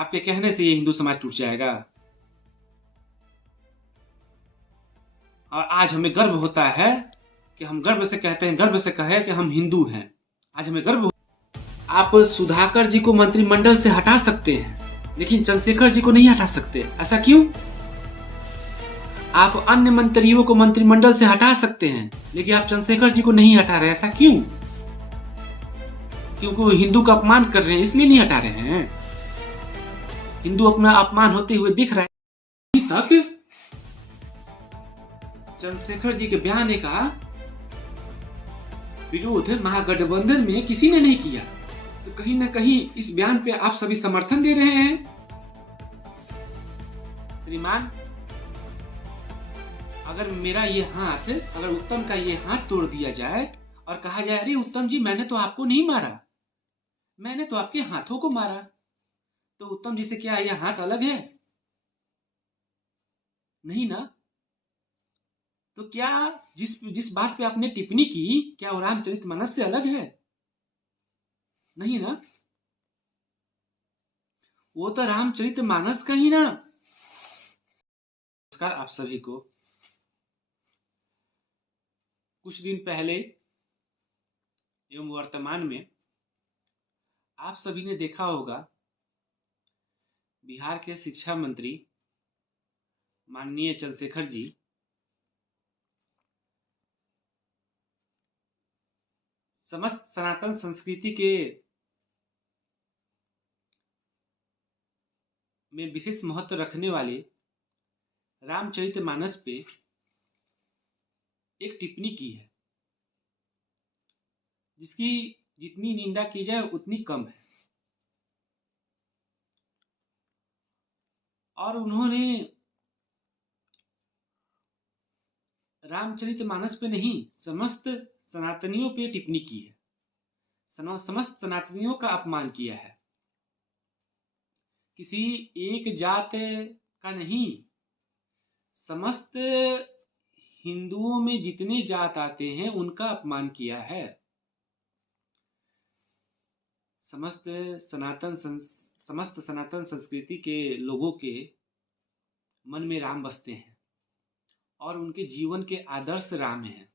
आपके कहने से ये हिंदू समाज टूट जाएगा। और आज हमें गर्व होता है कि हम गर्व से कहते हैं, गर्व से कहे कि हम हिंदू हैं। आज हमें गर्व। आप सुधाकर जी को मंत्रिमंडल से हटा सकते हैं, लेकिन चंद्रशेखर जी को नहीं हटा सकते। ऐसा क्यों? आप अन्य मंत्रियों को मंत्रिमंडल से हटा सकते हैं, लेकिन आप चंद्रशेखर जी को नहीं हटा रहे। ऐसा क्यों? क्योंकि वो हिंदू का अपमान कर रहे हैं, इसलिए नहीं हटा रहे हैं। हिंदू अपना अपमान होते हुए दिख रहा है। अभी तक चंद्रशेखर जी के बयान का विरोध महागठबंधन में किसी ने नहीं किया, तो कहीं ना कहीं इस बयान पे आप सभी समर्थन दे रहे हैं। श्रीमान, अगर मेरा ये हाथ, अगर उत्तम का ये हाथ तोड़ दिया जाए और कहा जाए अरे उत्तम जी मैंने तो आपको नहीं मारा, मैंने तो आपके हाथों को मारा, तो उत्तम जी से क्या यह हाथ अलग है? नहीं ना। तो क्या जिस जिस बात पे आपने टिप्पणी की, क्या वो रामचरितमानस से अलग है? नहीं ना। वो तो रामचरितमानस का ही ना। नमस्कार आप सभी को। कुछ दिन पहले एवं वर्तमान में आप सभी ने देखा होगा, बिहार के शिक्षा मंत्री माननीय चंद्रशेखर जी समस्त सनातन संस्कृति के में विशेष महत्व रखने वाले रामचरितमानस पे एक टिप्पणी की है, जिसकी जितनी निंदा की जाए उतनी कम है। और उन्होंने रामचरितमानस पे नहीं, समस्त सनातनियों पे टिप्पणी की है, समस्त सनातनियों का अपमान किया है। किसी एक जात का नहीं, समस्त हिंदुओं में जितने जात आते हैं उनका अपमान किया है। समस्त सनातन संस्कृति के लोगों के मन में राम बसते हैं और उनके जीवन के आदर्श राम हैं।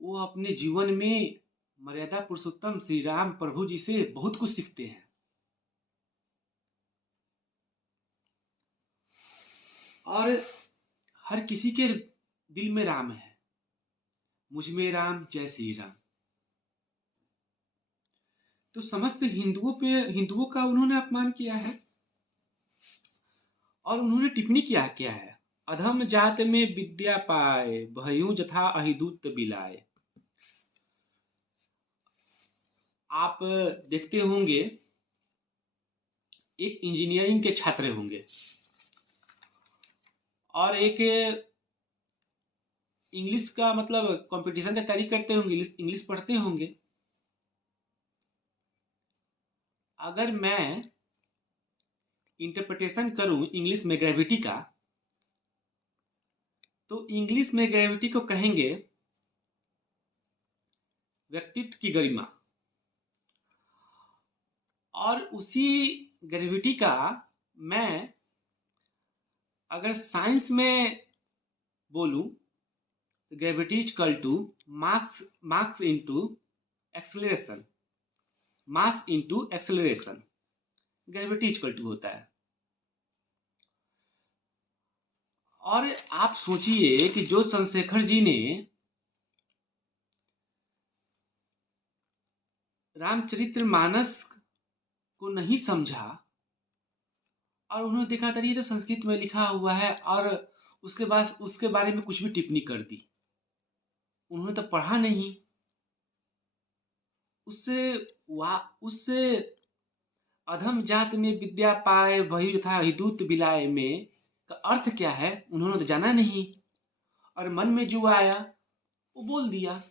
वो अपने जीवन में मर्यादा पुरुषोत्तम श्री राम प्रभु जी से बहुत कुछ सीखते हैं। और हर किसी के दिल में राम है, मुझ में राम जय श्री राम। तो समस्त हिंदुओं का उन्होंने अपमान किया है। और उन्होंने टिप्पणी क्या है, अधम जात में विद्या पाए, भयू जथा अहिदूत बिलाए। आप देखते होंगे, एक इंजीनियरिंग के छात्र होंगे और एक इंग्लिश का मतलब कंपटीशन की तैयारी करते होंगे, इंग्लिश पढ़ते होंगे। अगर मैं इंटरप्रिटेशन करूं इंग्लिश में ग्रेविटी का, तो इंग्लिश में ग्रेविटी को कहेंगे व्यक्तित्व की गरिमा, और उसी ग्रेविटी का मैं अगर साइंस में बोलूं तो gravity is equal to mass into acceleration, mass into acceleration, gravity is equal to होता है। और आप सोचिए कि जो चंद्रशेखर जी ने रामचरितमानस को नहीं समझा और उन्होंने देखा था ये तो संस्कृत में लिखा हुआ है, और उसके बाद उसके बारे में कुछ भी टिप्पणी कर दी। उन्होंने तो पढ़ा नहीं। उससे अधम जात में विद्या पाए, वही था हिदूत बिलाए में का अर्थ क्या है उन्होंने तो जाना नहीं, और मन में जो आया वो बोल दिया।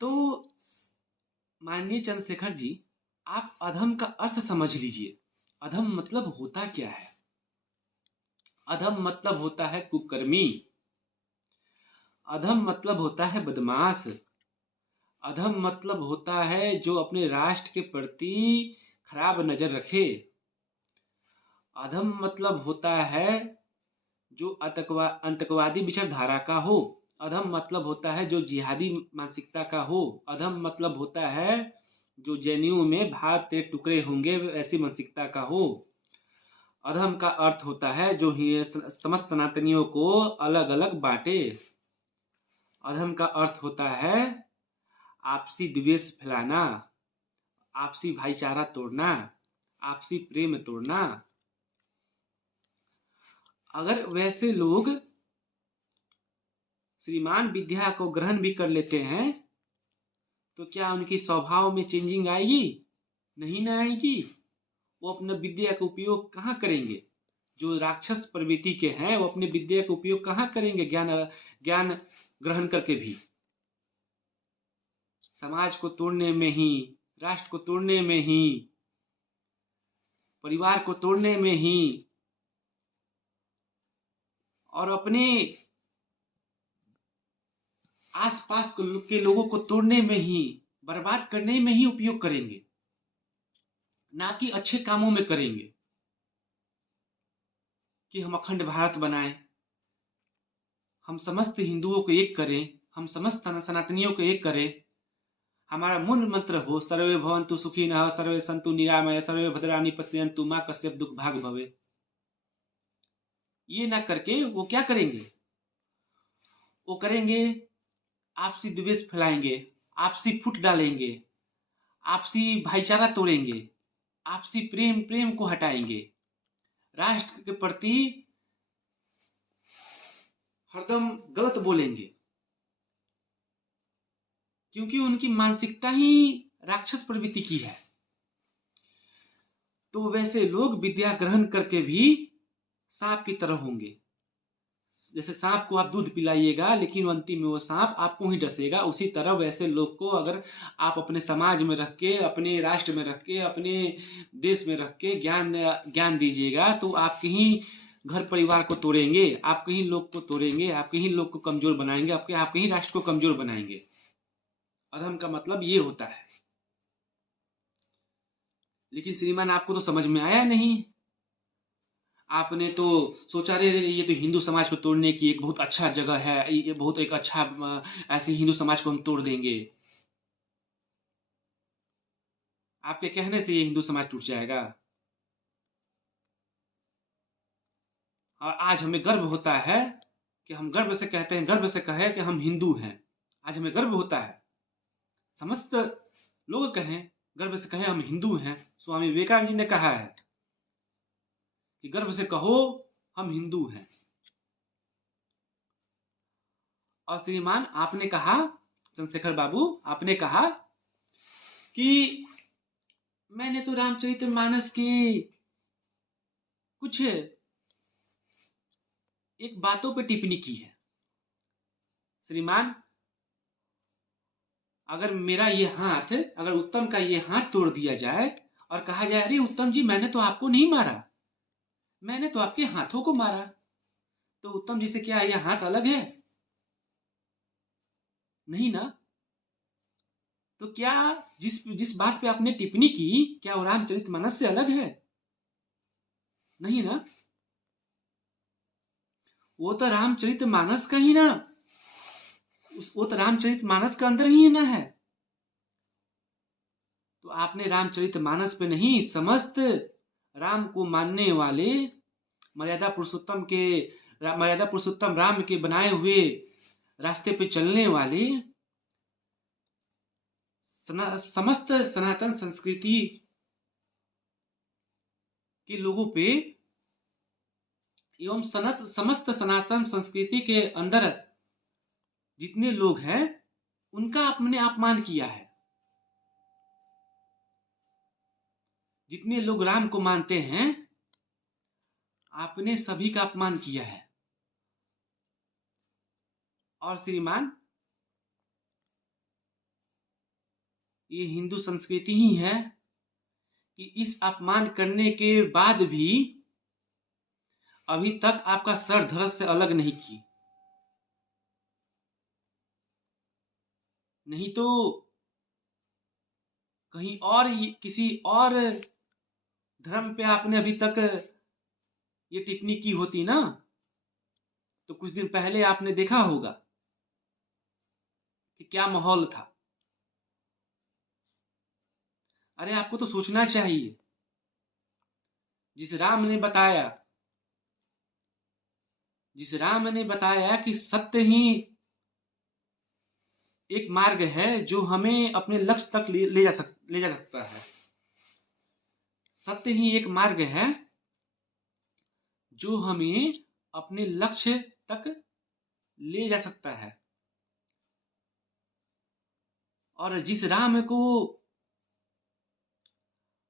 तो माननीय चंद्रशेखर जी, आप अधम का अर्थ समझ लीजिए। अधम मतलब होता क्या है? अधम मतलब होता है कुकर्मी, अधम मतलब होता है बदमाश, अधम मतलब होता है जो अपने राष्ट्र के प्रति खराब नजर रखे। अधम मतलब होता है जो आतंकवादी विचारधारा का हो। अधम मतलब होता है जो जिहादी मानसिकता का हो। अधम मतलब होता है जो जेएनयू में भारत के टुकड़े होंगे ऐसी मानसिकता का हो। अधम का अर्थ होता है जो समस्त सनातनियों को अलग अलग बांटे। अधम का अर्थ होता है आपसी द्वेष फैलाना, आपसी भाईचारा तोड़ना, आपसी प्रेम तोड़ना। अगर वैसे लोग श्रीमान विद्या को ग्रहण भी कर लेते हैं तो क्या उनकी स्वभाव में चेंजिंग आएगी? नहीं ना आएगी। वो अपना विद्या का उपयोग कहाँ करेंगे? जो राक्षस प्रवृत्ति के हैं वो अपने विद्या का उपयोग कहाँ करेंगे? ज्ञान ग्रहण करके भी समाज को तोड़ने में ही, राष्ट्र को तोड़ने में ही, परिवार को तोड़ने में ही और अपने आसपास के लोगों को तोड़ने में ही, बर्बाद करने में ही उपयोग करेंगे, ना कि अच्छे कामों में करेंगे कि हम अखंड भारत बनाएं, हम समस्त हिंदुओं को एक करें, हम समस्त सनातनियों को एक करें, हमारा मूल मंत्र हो सर्वे भवन्तु सुखिनः सर्वे सन्तु निरामय सर्वे भद्राणि पश्यन्तु मां कश्चित् दुःख भाग भवे। ये ना करके वो क्या करेंगे? वो करेंगे आपसी द्वेष फैलाएंगे, आपसी फूट डालेंगे, आपसी भाईचारा तोड़ेंगे, आपसी प्रेम को हटाएंगे, राष्ट्र के प्रति हरदम गलत बोलेंगे, क्योंकि उनकी मानसिकता ही राक्षस प्रवृत्ति की है। तो वैसे लोग विद्या ग्रहण करके भी सांप की तरह होंगे। जैसे सांप को आप दूध पिलाइएगा लेकिन अंतिम में वो सांप आपको ही डसेगा, उसी तरह वैसे लोग को अगर आप अपने समाज में रख के, अपने राष्ट्र में रख के, अपने देश में रख के ज्ञान दीजिएगा तो आपके ही घर परिवार को तोड़ेंगे, आपके ही लोग को तोड़ेंगे, आपके ही लोग को कमजोर बनाएंगे, आपके ही राष्ट्र को कमजोर बनाएंगे। अधम का मतलब ये होता है। लेकिन श्रीमान आपको तो समझ में आया नहीं। आपने तो सोचा रे ये तो हिंदू समाज को तोड़ने की एक बहुत अच्छा जगह है, ये बहुत एक अच्छा ऐसे हिंदू समाज को हम तोड़ देंगे। आपके कहने से ये हिंदू समाज टूट जाएगा। और आज हमें गर्व होता है कि हम गर्व से कहते हैं, गर्व से कहे कि हम हिंदू हैं। आज हमें गर्व होता है, समस्त लोग कहें, गर्व से कहें हम हिंदू हैं। स्वामी विवेकानंद जी ने कहा है कि गर्व से कहो हम हिंदू हैं। और श्रीमान आपने कहा, चंद्रशेखर बाबू आपने कहा कि मैंने तो रामचरितमानस की कुछ एक बातों पे टिप्पणी की है। श्रीमान अगर मेरा ये हाथ, अगर उत्तम का ये हाथ तोड़ दिया जाए और कहा जाए अरे उत्तम जी मैंने तो आपको नहीं मारा, मैंने तो आपके हाथों को मारा, तो उत्तम जी से क्या यह हाथ अलग है? नहीं ना। तो क्या जिस बात पे आपने टिप्पणी की क्या वो रामचरितमानस से अलग है? नहीं ना। वो तो रामचरितमानस का ही ना, वो तो रामचरितमानस का अंदर ही ना है। तो आपने रामचरितमानस पे नहीं, समस्त राम को मानने वाले मर्यादा पुरुषोत्तम राम के बनाए हुए रास्ते पे चलने वाले समस्त सनातन संस्कृति के लोगों पे एवं समस्त सनातन संस्कृति के अंदर जितने लोग हैं उनका आपने अपमान किया है। जितने लोग राम को मानते हैं आपने सभी का अपमान किया है। और श्रीमान ये हिंदू संस्कृति ही है कि इस अपमान करने के बाद भी अभी तक आपका सर धड़ से अलग नहीं की। नहीं तो कहीं और किसी और धर्म पे आपने अभी तक ये टिप्पणी की होती ना, तो कुछ दिन पहले आपने देखा होगा कि क्या माहौल था। अरे आपको तो सोचना चाहिए। जिस राम ने बताया कि सत्य ही एक मार्ग है जो हमें अपने लक्ष्य तक ले जा सकता है। सत्य ही एक मार्ग है जो हमें अपने लक्ष्य तक ले जा सकता है। और जिस राम को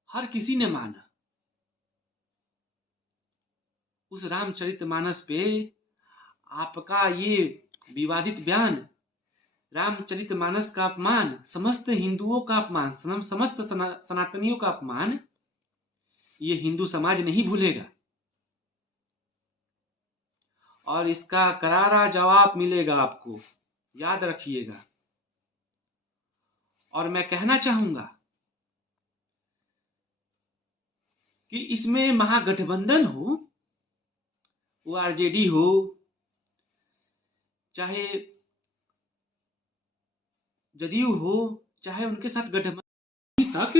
हर किसी ने माना, उस रामचरितमानस पे आपका ये विवादित बयान, रामचरितमानस का अपमान, समस्त हिंदुओं का अपमान, समस्त सनातनियों का अपमान, ये हिंदू समाज नहीं भूलेगा और इसका करारा जवाब मिलेगा आपको, याद रखिएगा। और मैं कहना चाहूंगा कि इसमें महागठबंधन हो, वो आरजेडी हो, चाहे जदयू हो, चाहे उनके साथ गठबंधन, तक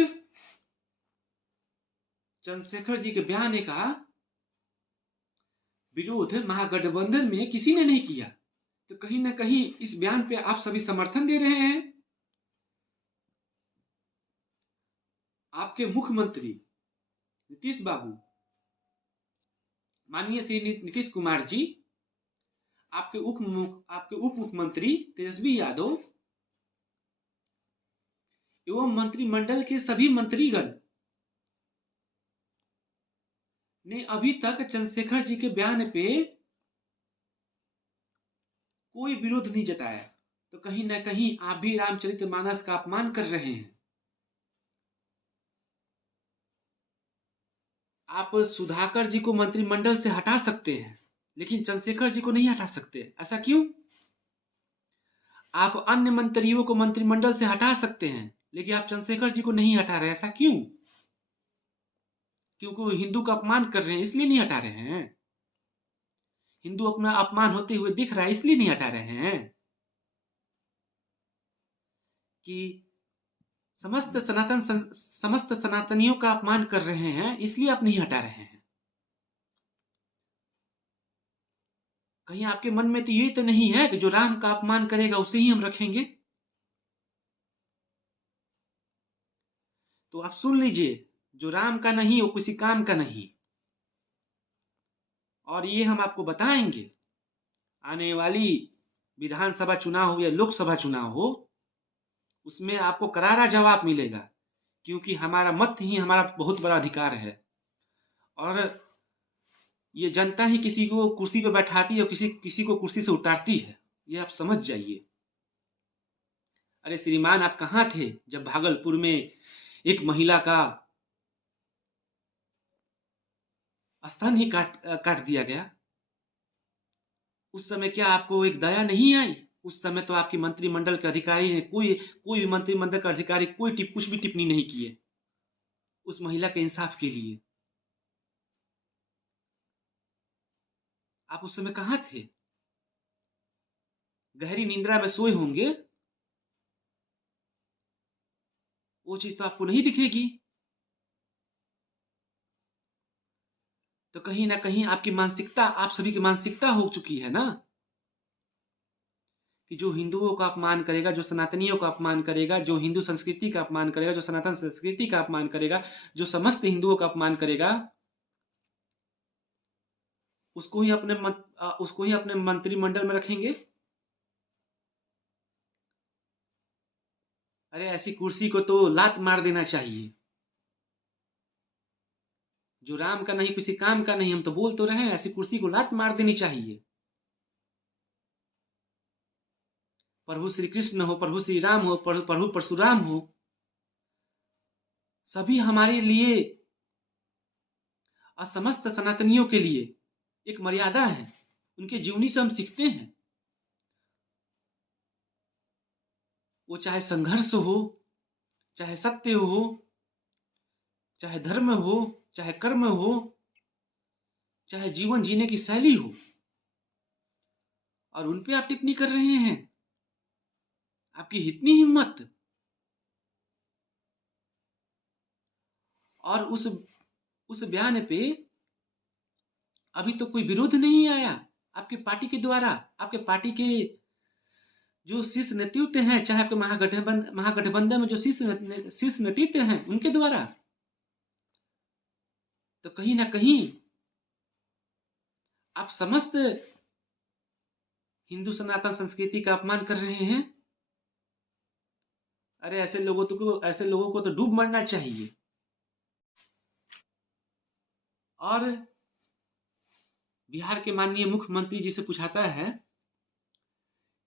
चंद्रशेखर जी के बयान का विरोध महागठबंधन में किसी ने नहीं किया, तो कहीं ना कहीं इस बयान पे आप सभी समर्थन दे रहे हैं। आपके मुख्यमंत्री नीतीश बाबू, माननीय श्री नीतीश कुमार जी, आपके उप मुख्यमंत्री तेजस्वी यादव एवं मंत्रिमंडल के सभी मंत्रीगण ने अभी तक चंद्रशेखर जी के बयान पे कोई विरोध नहीं जताया, तो कहीं ना कहीं आप भी रामचरितमानस का अपमान कर रहे हैं। आप सुधाकर जी को मंत्रिमंडल से हटा सकते हैं, लेकिन चंद्रशेखर जी को नहीं हटा सकते। ऐसा क्यों? आप अन्य मंत्रियों को मंत्रिमंडल से हटा सकते हैं, लेकिन आप चंद्रशेखर जी को नहीं हटा रहे। ऐसा क्यों? क्योंकि वो हिंदू का अपमान कर रहे हैं, इसलिए नहीं हटा रहे हैं। हिंदू अपना अपमान होते हुए दिख रहा है, इसलिए नहीं हटा रहे हैं। कि समस्त सनातनियों का अपमान कर रहे हैं, इसलिए आप नहीं हटा रहे हैं। कहीं आपके मन में तो ये तो नहीं है कि जो राम का अपमान करेगा उसे ही हम रखेंगे? तो आप सुन लीजिए, जो राम का नहीं वो किसी काम का नहीं। और ये हम आपको बताएंगे, आने वाली विधानसभा चुनाव हो या लोकसभा चुनाव हो, उसमें आपको करारा जवाब मिलेगा, क्योंकि हमारा मत ही हमारा बहुत बड़ा अधिकार है। और ये जनता ही किसी को कुर्सी पे बैठाती है और किसी को कुर्सी से उतारती है, ये आप समझ जाइए। अरे श्रीमान, आप कहाँ थे जब भागलपुर में एक महिला का स्तन ही काट दिया गया? उस समय क्या आपको एक दया नहीं आई? उस समय तो आपकी मंत्रिमंडल के अधिकारी ने कोई भी मंत्रिमंडल का अधिकारी कुछ भी टिप्पणी नहीं किए उस महिला के इंसाफ के लिए। आप उस समय कहाँ थे? गहरी निंद्रा में सोए होंगे, वो चीज तो आपको नहीं दिखेगी। तो कहीं ना कहीं आपकी मानसिकता, आप सभी की मानसिकता हो चुकी है ना, कि जो हिंदुओं का अपमान करेगा, जो सनातनियों का अपमान करेगा, जो हिंदू संस्कृति का अपमान करेगा, जो सनातन संस्कृति का अपमान करेगा, जो समस्त हिंदुओं का अपमान करेगा, उसको ही अपने मंत्रिमंडल में रखेंगे। अरे ऐसी कुर्सी को तो लात मार देना चाहिए। जो राम का नहीं, किसी काम का नहीं, हम तो बोल तो रहे हैं, ऐसी कुर्सी को लात मार देनी चाहिए। प्रभु श्री कृष्ण हो, प्रभु श्री राम हो, प्रभु परशुराम हो, सभी हमारे लिए और समस्त सनातनियों के लिए एक मर्यादा है। उनके जीवनी से हम सीखते हैं। वो चाहे संघर्ष हो, चाहे सत्य हो, चाहे धर्म हो, चाहे कर्म हो, चाहे जीवन जीने की शैली हो, और उन पे आप टिप्पणी कर रहे हैं। आपकी इतनी हिम्मत। और उस बयान पे अभी तो कोई विरोध नहीं आया आपके पार्टी के द्वारा। आपके पार्टी के जो शीर्ष नेतृत्व हैं, चाहे आपके महागठबंधन में जो शीर्ष नेतृत्व हैं, उनके द्वारा। तो कहीं ना कहीं आप समस्त हिंदू सनातन संस्कृति का अपमान कर रहे हैं। अरे ऐसे लोगों को तो डूब मरना चाहिए। और बिहार के माननीय मुख्यमंत्री जी से पूछाता है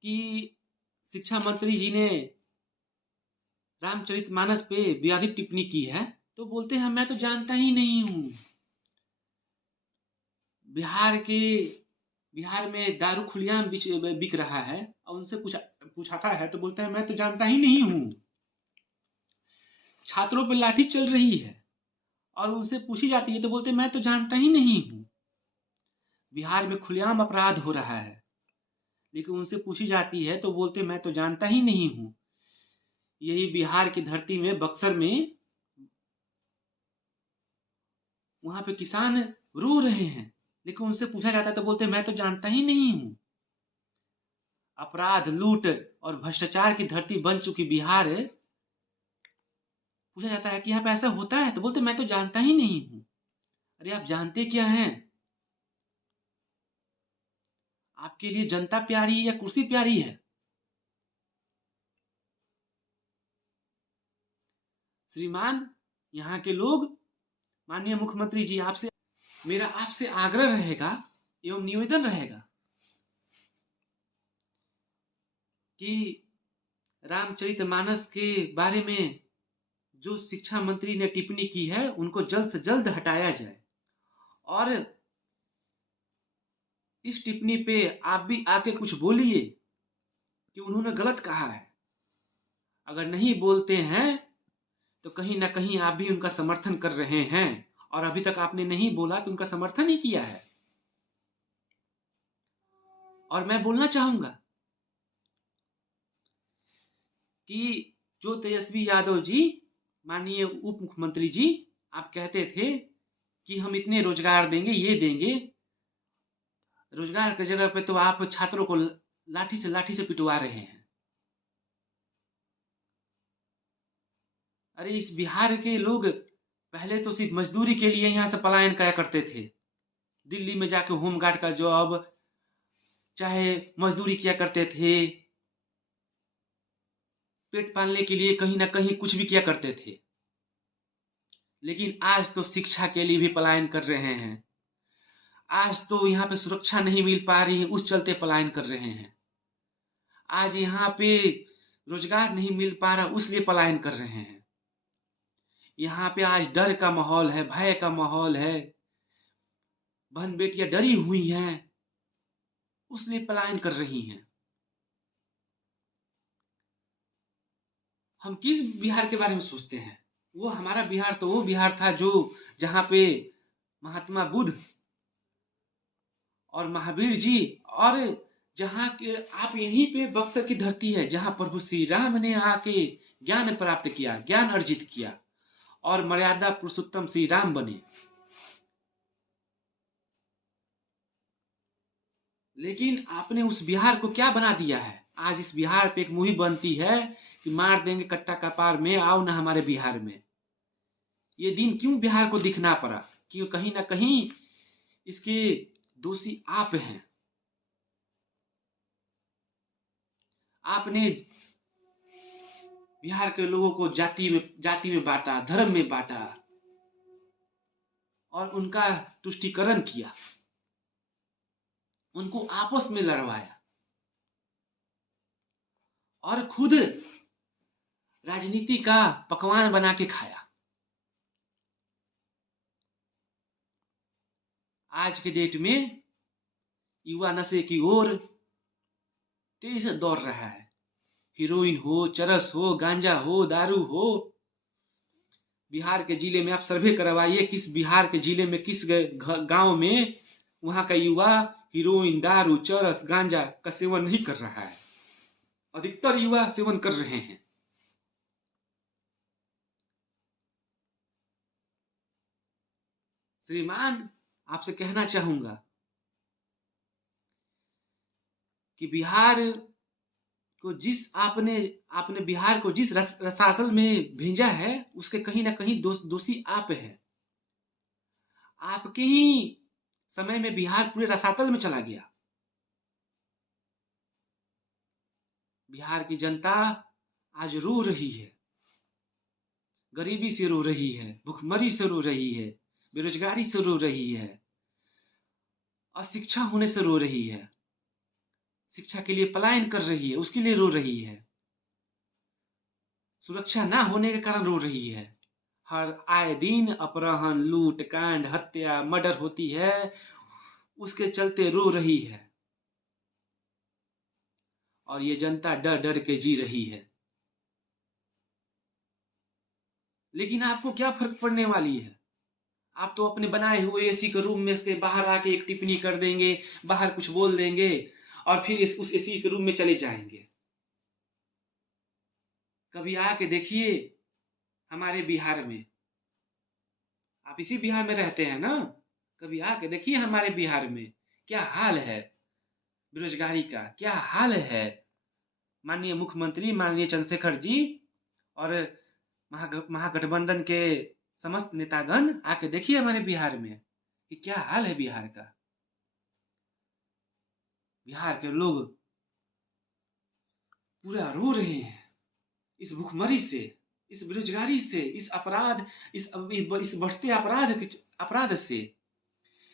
कि शिक्षा मंत्री जी ने रामचरितमानस पे विवादित टिप्पणी की है, तो बोलते हैं मैं तो जानता ही नहीं हूं। बिहार में दारू खुलेआम बिक रहा है, और उनसे पूछाता है तो बोलते हैं मैं तो जानता ही नहीं हूं। छात्रों पर लाठी चल रही है और उनसे पूछी जाती है तो बोलते मैं तो जानता ही नहीं हूं। बिहार में खुलेआम अपराध हो रहा है, लेकिन उनसे पूछी जाती है तो बोलते मैं तो जानता ही नहीं हूं। यही बिहार की धरती में, बक्सर में, वहां पे किसान रो रहे हैं, लेकिन उनसे पूछा जाता है तो बोलते मैं तो जानता ही नहीं हूं। अपराध, लूट और भ्रष्टाचार की धरती बन चुकी बिहार, पूछा जाता है कि यहाँ पे ऐसा होता है तो बोलते मैं तो जानता ही नहीं हूं। अरे आप जानते क्या हैं? आपके लिए जनता प्यारी है या कुर्सी प्यारी है? श्रीमान, यहाँ के लोग, माननीय मुख्यमंत्री जी, मेरा आपसे आग्रह रहेगा एवं निवेदन रहेगा कि रामचरितमानस के बारे में जो शिक्षा मंत्री ने टिप्पणी की है, उनको जल्द से जल्द हटाया जाए। और इस टिप्पणी पे आप भी आके कुछ बोलिए कि उन्होंने गलत कहा है। अगर नहीं बोलते हैं तो कहीं ना कहीं आप भी उनका समर्थन कर रहे हैं, और अभी तक आपने नहीं बोला तो उनका समर्थन ही किया है। और मैं बोलना चाहूंगा कि जो तेजस्वी यादव जी, माननीय उप मुख्यमंत्री जी, आप कहते थे कि हम इतने रोजगार देंगे, ये देंगे। रोजगार की जगह पे तो आप छात्रों को लाठी से पिटवा रहे हैं। अरे इस बिहार के लोग पहले तो सिर्फ मजदूरी के लिए यहाँ से पलायन किया करते थे। दिल्ली में जाके होमगार्ड का जॉब, चाहे मजदूरी किया करते थे, पेट पालने के लिए कहीं ना कहीं कुछ भी किया करते थे। लेकिन आज तो शिक्षा के लिए भी पलायन कर रहे हैं। आज तो यहाँ पे सुरक्षा नहीं मिल पा रही है, उस चलते पलायन कर रहे हैं। आज यहाँ पे रोजगार नहीं मिल पा रहा, उसलिए पलायन कर रहे हैं। यहाँ पे आज डर का माहौल है, भय का माहौल है, बहन बेटियां डरी हुई हैं, उसलिए पलायन कर रही हैं। हम किस बिहार के बारे में सोचते हैं? वो हमारा बिहार तो वो बिहार था जो जहां पे महात्मा बुद्ध और महावीर जी, और जहां के आप यहीं पे बक्सर की धरती है जहां प्रभु श्री राम ने आके ज्ञान प्राप्त किया, ज्ञान अर्जित किया और मर्यादा पुरुषोत्तम श्री राम बने। लेकिन आपने उस बिहार को क्या बना दिया है? आज इस बिहार पे एक मूवी बनती है कि मार देंगे कट्टा का पार में, आओ ना हमारे बिहार में। ये दिन क्यों बिहार को दिखना पड़ा? क्यों कहीं ना कहीं इसके दोषी आप हैं। आपने बिहार के लोगों को जाति में बांटा, धर्म में बांटा और उनका तुष्टीकरण किया, उनको आपस में लड़वाया और खुद राजनीति का पकवान बना के खाया। आज के डेट में युवा नशे की ओर तेजी से दौड़ रहा है। हीरोइन हो, चरस हो, गांजा हो, दारू हो, बिहार के जिले में आप सर्वे करवाइए, किस बिहार के जिले में किस गांव में वहां का युवा हीरोइन, दारू, चरस, गांजा का सेवन नहीं कर रहा है। अधिकतर युवा सेवन कर रहे हैं। श्रीमान, आपसे कहना चाहूंगा कि बिहार को जिस आपने आपने बिहार को जिस रसातल में भेजा है, उसके कहीं ना कहीं दोषी आप हैं। आपके ही समय में बिहार पूरे रसातल में चला गया। बिहार की जनता आज रो रही है, गरीबी से रो रही है, भूखमरी से रो रही है, बेरोजगारी से रो रही है, अशिक्षा होने से रो रही है, शिक्षा के लिए पलायन कर रही है, उसके लिए रो रही है, सुरक्षा ना होने के कारण रो रही है। हर आए दिन अपहरण, लूट, कांड, हत्या, मर्डर होती है, उसके चलते रो रही है। और ये जनता डर डर के जी रही है। लेकिन आपको क्या फर्क पड़ने वाली है? आप तो अपने बनाए हुए एसी के रूम में से बाहर आके एक टिप्पणी कर देंगे, बाहर कुछ बोल देंगे और फिर उस एसी के रूम में चले जाएंगे। कभी आके देखिए हमारे बिहार में, आप इसी बिहार में रहते हैं ना, कभी आके देखिए हमारे बिहार में क्या हाल है, बेरोजगारी का क्या हाल है। माननीय मुख्यमंत्री माननीय चंद्रशेखर जी और महागठबंधन के समस्त नेतागण आके देखिए हमारे बिहार में कि क्या हाल है बिहार का। बिहार के लोग पूरा रो रहे हैं इस भूखमरी से, इस बेरोजगारी से, इस अपराध, इस बढ़ते अपराध से,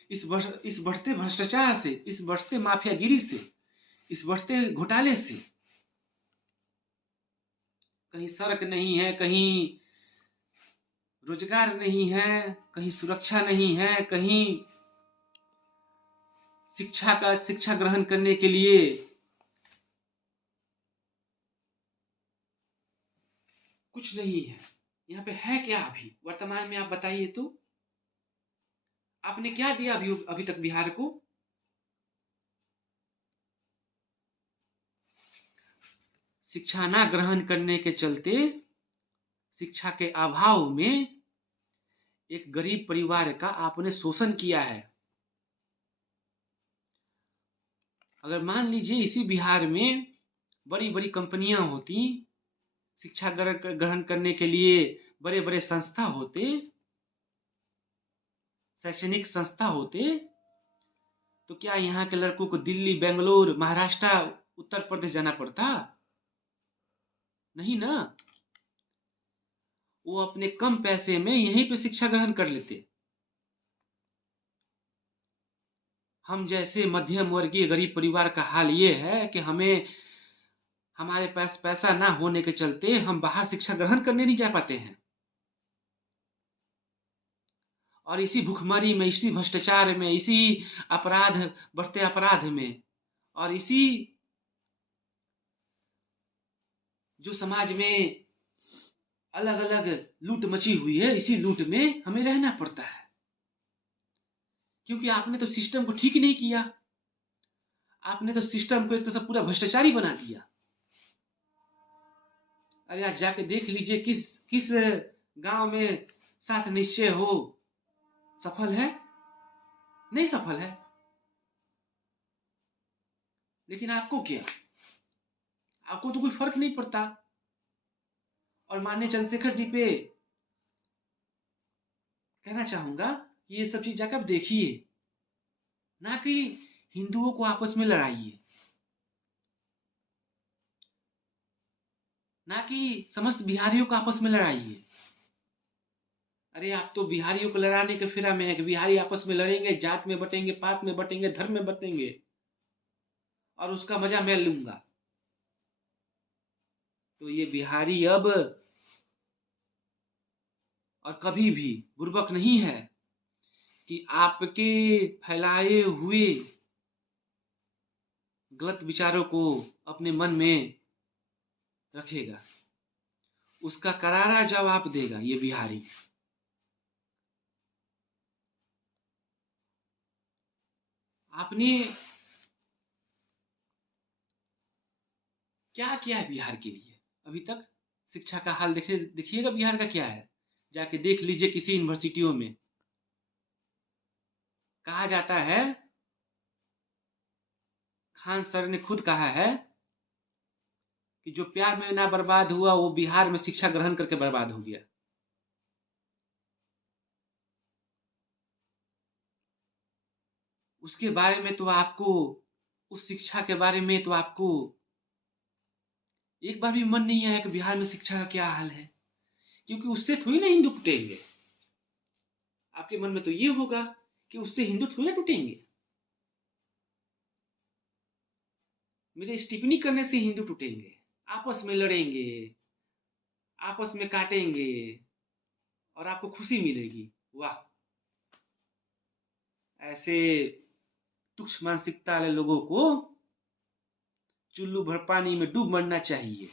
इस बढ़ते भ्रष्टाचार से, इस बढ़ते माफियागिरी से, इस बढ़ते घोटाले से। कहीं सड़क नहीं है, कहीं रोजगार नहीं है, कहीं सुरक्षा नहीं है, कहीं शिक्षा ग्रहण करने के लिए कुछ नहीं है। यहाँ पे है क्या अभी वर्तमान में? आप बताइए तो, आपने क्या दिया अभी तक बिहार को? शिक्षा ना ग्रहण करने के चलते, शिक्षा के अभाव में एक गरीब परिवार का आपने शोषण किया है। अगर मान लीजिए इसी बिहार में बड़ी बड़ी कंपनियां होती, शिक्षा ग्रहण करने के लिए बड़े बड़े संस्था होते, शैक्षणिक संस्था होते, तो क्या यहाँ के लड़कों को दिल्ली, बेंगलोर, महाराष्ट्र, उत्तर प्रदेश जाना पड़ता? नहीं ना, वो अपने कम पैसे में यहीं पे शिक्षा ग्रहण कर लेते। हम जैसे मध्यम वर्गीय गरीब परिवार का हाल ये है कि हमारे पास पैसा ना होने के चलते हम बाहर शिक्षा ग्रहण करने नहीं जा पाते हैं। और इसी भूखमरी में, इसी भ्रष्टाचार में, इसी बढ़ते अपराध में, और इसी जो समाज में अलग अलग लूट मची हुई है, इसी लूट में हमें रहना पड़ता है। क्योंकि आपने तो सिस्टम को ठीक नहीं किया, आपने तो सिस्टम को एक तरह से पूरा भ्रष्टाचारी बना दिया। अरे आज जाके देख लीजिए किस गांव में साथ निश्चय हो सफल है? नहीं सफल है। लेकिन आपको क्या, आपको तो कोई फर्क नहीं पड़ता। और माननीय चंद्रशेखर जी पे कहना चाहूंगा कि ये सब चीज जाकर आप देखिए, ना कि हिंदुओं को आपस में लड़ाइए, ना कि समस्त बिहारियों को आपस में लड़ाइए। अरे आप तो बिहारियों को लड़ाने के फेरा में है कि बिहारी आपस में लड़ेंगे, जात में बटेंगे, पात में बटेंगे, धर्म में बटेंगे और उसका मजा मैं लूंगा। तो ये बिहारी अब और कभी भी बुर्बक नहीं है कि आपके फैलाए हुए गलत विचारों को अपने मन में रखेगा। उसका करारा जवाब देगा ये बिहारी। आपने क्या किया है बिहार के लिए अभी तक? शिक्षा का हाल देखिएगा बिहार का क्या है, जाके देख लीजिए किसी यूनिवर्सिटियों में। कहा जाता है, खान सर ने खुद कहा है कि जो प्यार में ना बर्बाद हुआ वो बिहार में शिक्षा ग्रहण करके बर्बाद हो गया। उसके बारे में तो आपको, उस शिक्षा के बारे में तो आपको एक बार भी मन नहीं आया कि बिहार में शिक्षा का क्या हाल है? क्योंकि उससे थोड़ी ना हिंदू टूटेंगे। आपके मन में तो ये होगा कि उससे हिंदू थोड़ी ना टूटेंगे, मेरे इस टिप्पणी करने से हिंदू टूटेंगे, आपस में लड़ेंगे, आपस में काटेंगे और आपको खुशी मिलेगी। वाह! ऐसे तुच्छ मानसिकता वाले लोगों को चुल्लू भर पानी में डूब मरना चाहिए।